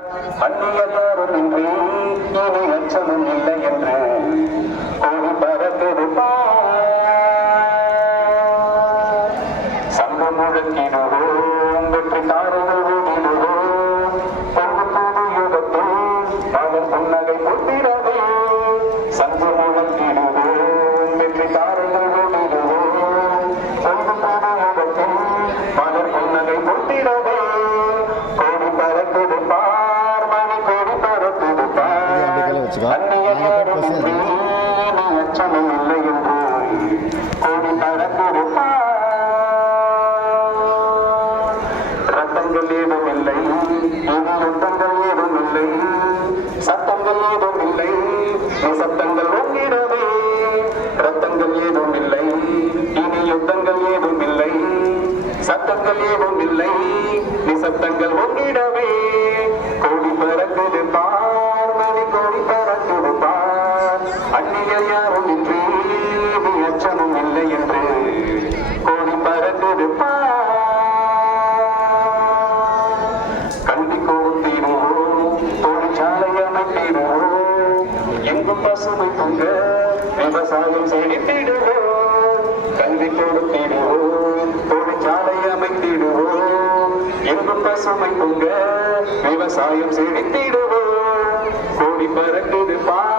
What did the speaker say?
அந்நியதாரும் இன்றி இனி அச்சமும் இல்லை என்று கோடி பறந்திருப்பார். சங்கம் முழக்கிடுவோம், வெற்றி தாரங்கள் ஓடிடுவோம். பொங்கு புது யுகத்தில் மலர் புன்னகை பொட்டிடவே. சங்கம் முழக்கிடுவோம், வெற்றி தாரங்கள் ஓடிடுவோம். பொங்கு புது யுகத்தில் மலர் புன்னகை பொட்டிடவே. கோடி பறந்திருப்பார், மணி கோடி பறந்திருப்பார். அந்நியதாரும் இன்றி இனி அச்சமும் இல்லை என்று கோடி பறந்திருப்பார். ரத்தங்கள் ஏதும் இல்லை, இனி யுத்தங்கள் ஏதும் இல்லை. சத்தங்கள் ஏதும் இல்லை, நிசப்தங்கள் ஓங்கிடவே. ரத்தங்கள் ஏதும் இல்லை, இனி யுத்தங்கள் ஏதும் இல்லை. சத்தங்கள் ஏதும் இல்லை, நிசப்தங்கள் ஓங்கிடவே. கோடி பறக்குது பார், மணி கோடி பறக்குது பார். அந்நியர் யாரும் இன்றி இனி அச்சமும் இல்லை என்று கோடி பறக்குது பார். கல்வி கொடுத்திடுவோம், தொழிற்சாலை அமைத்திடுவோம். எங்கும் பசுமை பொங்க விவசாயம் செழித்திடுவோம். கல்வி கொடுத்திடுவோம், தொழிற்சாலை அமைத்திடுவோம். எங்கும் பசுமை பொங்க விவசாயம் செழித்திடுவோம். கோடி பறக்குது பார்.